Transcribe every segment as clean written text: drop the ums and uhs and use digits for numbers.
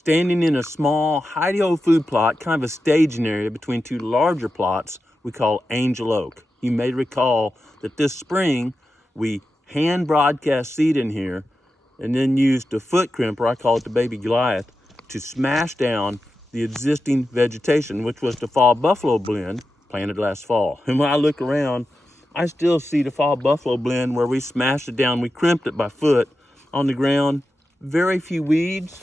standing in a small, hidey-ho food plot, kind of a staging area between two larger plots we call Angel Oak. You may recall that this spring we hand broadcast seed in here and then used the foot crimper, I call it the baby Goliath, to smash down the existing vegetation, which was the fall buffalo blend planted last fall. And when I look around, I still see the fall buffalo blend where we smashed it down. We crimped it by foot on the ground. Very few weeds,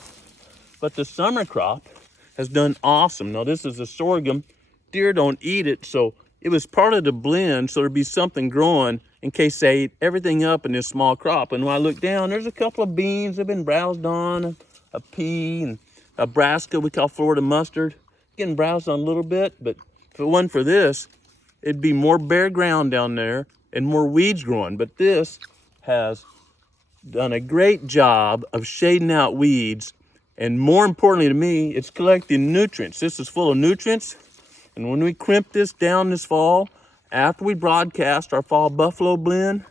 but the summer crop has done awesome. Now this is a sorghum. Deer don't eat it, so it was part of the blend, so there'd be something growing in case they ate everything up in this small crop. And when I look down, there's a couple of beans that have been browsed on, a pea, and a brassica we call Florida mustard. Getting browsed on a little bit, but if it wasn't for this, it'd be more bare ground down there and more weeds growing. But this has done a great job of shading out weeds, and more importantly to me, it's collecting nutrients. This is full of nutrients, and when we crimp this down this fall, after we broadcast our fall buffalo blend,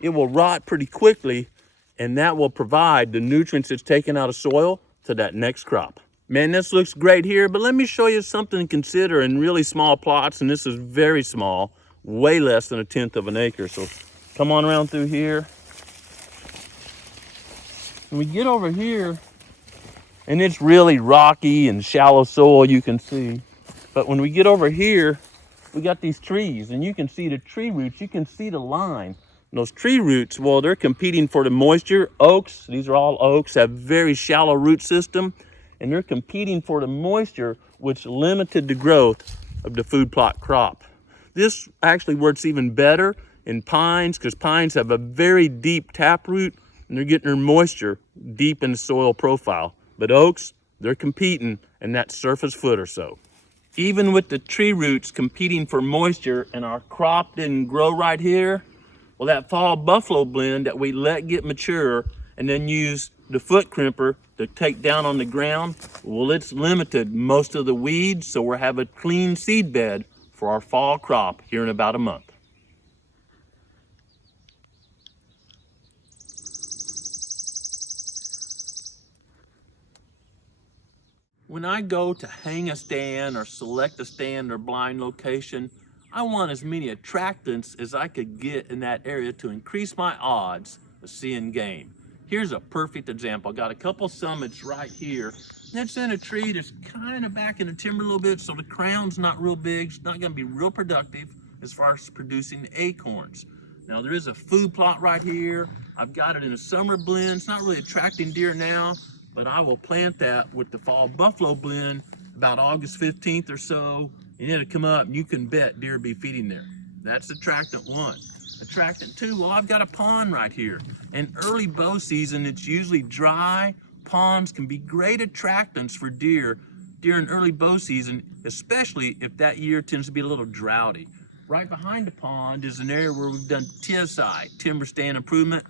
it will rot pretty quickly, and that will provide the nutrients it's taken out of soil to that next crop. Man, this looks great here, but let me show you something to consider in really small plots, and this is very small, way less than 1/10 of an acre. So come on around through here. When we get over here, and it's really rocky and shallow soil, you can see. But when we get over here, we got these trees, and you can see the tree roots. You can see the line. And those tree roots, well, they're competing for the moisture. Oaks, these are all oaks, have very shallow root system, and they're competing for the moisture, which limited the growth of the food plot crop. This actually works even better in pines, because pines have a very deep taproot, and they're getting their moisture deep in the soil profile. But oaks, they're competing in that surface foot or so. Even with the tree roots competing for moisture and our crop didn't grow right here, well, that fall buffalo blend that we let get mature and then use the foot crimper to take down on the ground, well, it's limited most of the weeds, so we'll have a clean seed bed for our fall crop here in about a month. When I go to hang a stand or select a stand or blind location, I want as many attractants as I could get in that area to increase my odds of seeing game. Here's a perfect example. I got a couple summits right here. That's in a tree that's kind of back in the timber a little bit, so the crown's not real big. It's not gonna be real productive as far as producing acorns. Now there is a food plot right here. I've got it in a summer blend. It's not really attracting deer now, but I will plant that with the fall buffalo blend about August 15th or so, and it'll come up and you can bet deer will be feeding there. That's attractant one. Attractant two, well, I've got a pond right here. In early bow season, it's usually dry. Ponds can be great attractants for deer during early bow season, especially if that year tends to be a little droughty. Right behind the pond is an area where we've done TSI, timber stand improvement.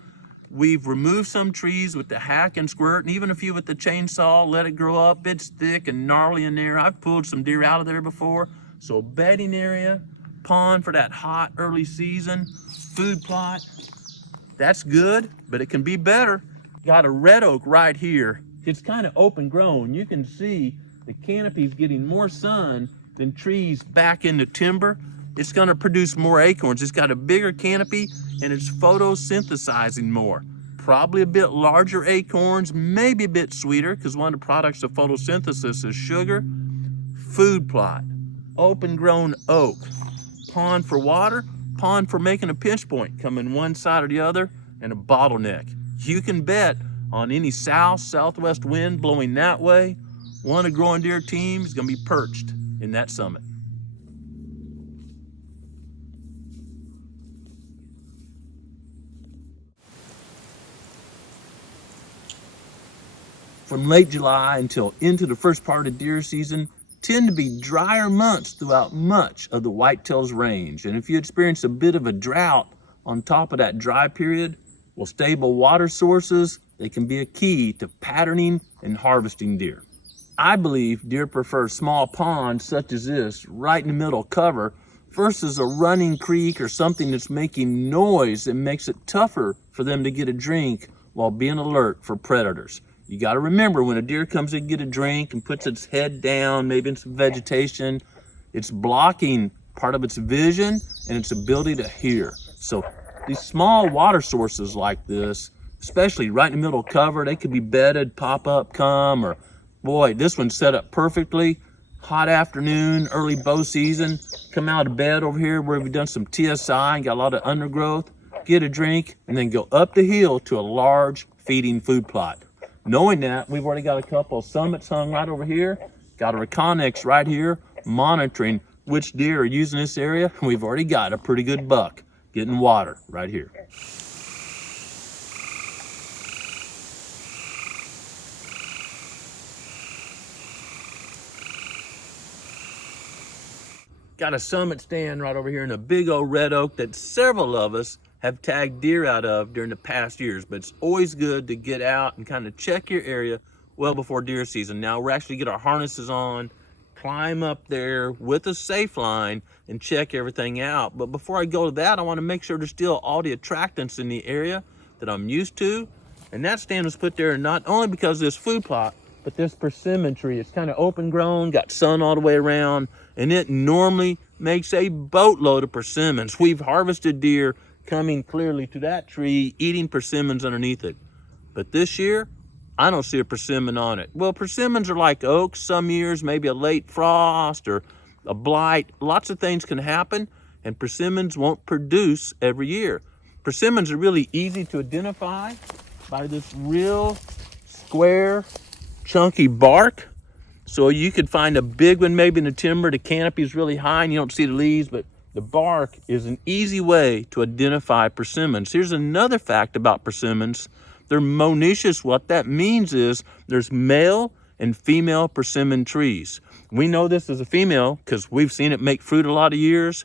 We've removed some trees with the hack and squirt, and even a few with the chainsaw, let it grow up. It's thick and gnarly in there. I've pulled some deer out of there before. So bedding area, pond for that hot early season, food plot, that's good, but it can be better. Got a red oak right here. It's kind of open grown. You can see the canopy's getting more sun than trees back in the timber. It's gonna produce more acorns. It's got a bigger canopy and it's photosynthesizing more. Probably a bit larger acorns, maybe a bit sweeter, because one of the products of photosynthesis is sugar. Food plot, open grown oak, pond for water, pond for making a pinch point, coming one side or the other, and a bottleneck. You can bet on any southwest wind blowing that way, one of Growing Deer team is gonna be perched in that summit. From late July until into the first part of deer season tend to be drier months throughout much of the whitetails range. And if you experience a bit of a drought on top of that dry period, well, stable water sources, they can be a key to patterning and harvesting deer. I believe deer prefer small ponds such as this, right in the middle cover, versus a running creek or something that's making noise that makes it tougher for them to get a drink while being alert for predators. You got to remember, when a deer comes in to get a drink and puts its head down, maybe in some vegetation, it's blocking part of its vision and its ability to hear. So these small water sources like this, especially right in the middle of cover, they could be bedded, pop up, come, or boy, this one's set up perfectly. Hot afternoon, early bow season, come out of bed over here where we've done some TSI and got a lot of undergrowth, get a drink, and then go up the hill to a large feeding food plot. Knowing that, we've already got a couple of summits hung right over here, got a Reconnex right here, monitoring which deer are using this area. We've already got a pretty good buck getting water right here. Got a summit stand right over here in a big old red oak that several of us have tagged deer out of during the past years, but it's always good to get out and kind of check your area well before deer season. Now we're actually get our harnesses on, climb up there with a safe line and check everything out. But before I go to that, I want to make sure there's still all the attractants in the area that I'm used to. And that stand was put there not only because of this food plot, but this persimmon tree. It's kind of open grown, got sun all the way around, and it normally makes a boatload of persimmons. We've harvested deer coming clearly to that tree, eating persimmons underneath it. But this year, I don't see a persimmon on it. Well, persimmons are like oaks. Some years, maybe a late frost or a blight. Lots of things can happen, and persimmons won't produce every year. Persimmons are really easy to identify by this real square, chunky bark. So you could find a big one maybe in the timber. The canopy is really high and you don't see the leaves, but the bark is an easy way to identify persimmons. Here's another fact about persimmons. They're monoecious. What that means is there's male and female persimmon trees. We know this as a female because we've seen it make fruit a lot of years,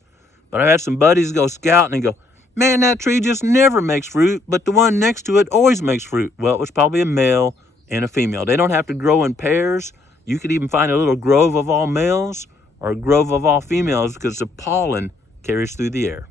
but I've had some buddies go scouting and go, man, that tree just never makes fruit, but the one next to it always makes fruit. Well, it was probably a male and a female. They don't have to grow in pairs. You could even find a little grove of all males or a grove of all females because the pollen carries through the air.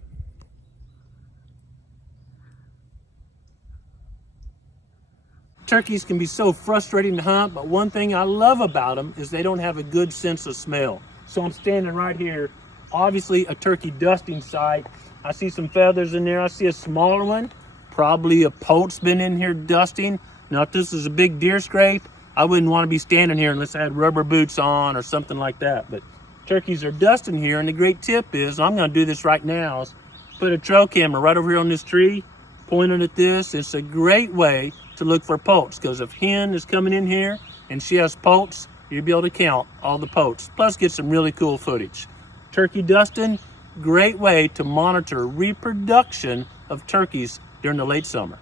Turkeys can be so frustrating to hunt, but one thing I love about them is they don't have a good sense of smell. So I'm standing right here, obviously a turkey dusting site. I see some feathers in there. I see a smaller one, probably a poult's been in here dusting. Now if this is a big deer scrape, I wouldn't want to be standing here unless I had rubber boots on or something like that. But turkeys are dusting here, and the great tip is, I'm going to do this right now, is put a trail camera right over here on this tree, pointing at this. It's a great way to look for poults, because if hen is coming in here and she has poults, you'll be able to count all the poults, plus get some really cool footage. Turkey dusting, great way to monitor reproduction of turkeys during the late summer.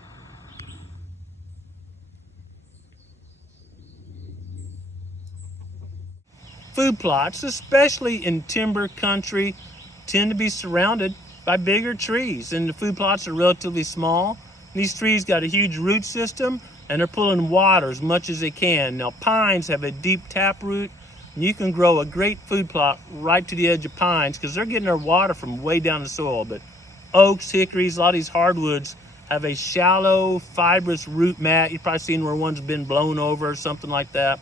Food plots, especially in timber country, tend to be surrounded by bigger trees, and the food plots are relatively small. These trees got a huge root system and they're pulling water as much as they can. Now pines have a deep tap root, and you can grow a great food plot right to the edge of pines because they're getting their water from way down the soil. But oaks, hickories, a lot of these hardwoods have a shallow, fibrous root mat. You've probably seen where one's been blown over or something like that.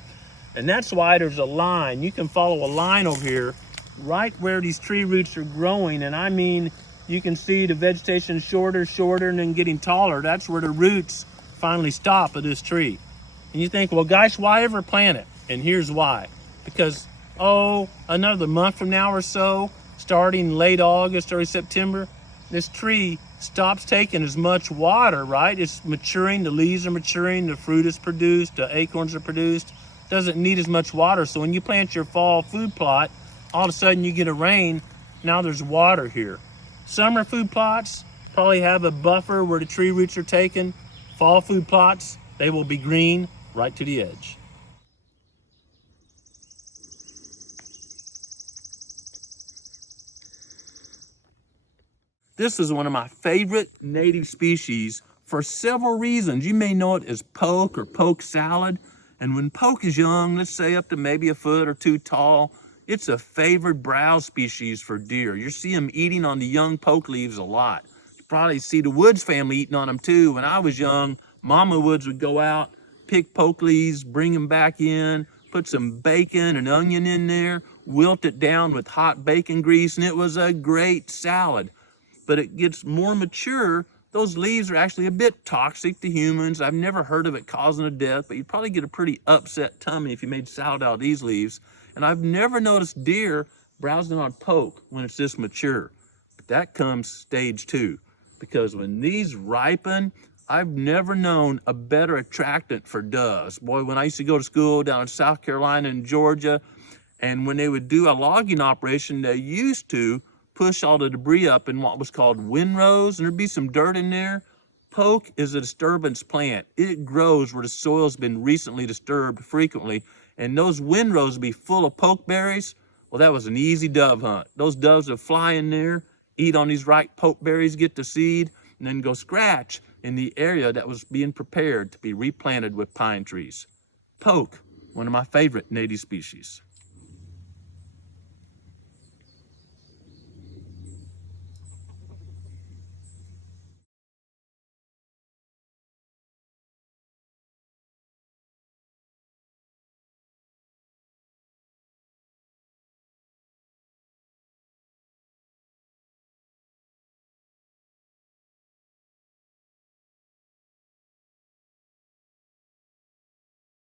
And that's why there's a line. You can follow a line over here right where these tree roots are growing. And I mean, you can see the vegetation shorter, and then getting taller. That's where the roots finally stop at this tree. And you think, well, gosh, why ever plant it? And here's why. Because, another month from now or so, starting late August, early September, this tree stops taking as much water, right? It's maturing, the leaves are maturing, the fruit is produced, the acorns are produced. Doesn't need as much water. So when you plant your fall food plot, all of a sudden you get a rain, now there's water here. Summer food plots probably have a buffer where the tree roots are taken. Fall food plots, they will be green right to the edge. This is one of my favorite native species for several reasons. You may know it as poke or poke salad. And when poke is young, let's say up to maybe a foot or two tall, it's a favored browse species for deer. You see them eating on the young poke leaves a lot. You probably see the Woods family eating on them too. When I was young, Mama Woods would go out pick poke leaves, bring them back in, put some bacon and onion in there, wilt it down with hot bacon grease, and it was a great salad. But it gets more mature, those leaves are actually a bit toxic to humans. I've never heard of it causing a death, but you'd probably get a pretty upset tummy if you made salad out of these leaves. And I've never noticed deer browsing on poke when it's this mature. But that comes stage 2, because when these ripen, I've never known a better attractant for doves. Boy, when I used to go to school down in South Carolina and Georgia, and when they would do a logging operation, they used to push all the debris up in what was called windrows, and there'd be some dirt in there. Poke is a disturbance plant. It grows where the soil's been recently disturbed frequently, and those windrows would be full of pokeberries. Well, that was an easy dove hunt. Those doves would fly in there, eat on these ripe pokeberries, get the seed, and then go scratch in the area that was being prepared to be replanted with pine trees. Poke, one of my favorite native species.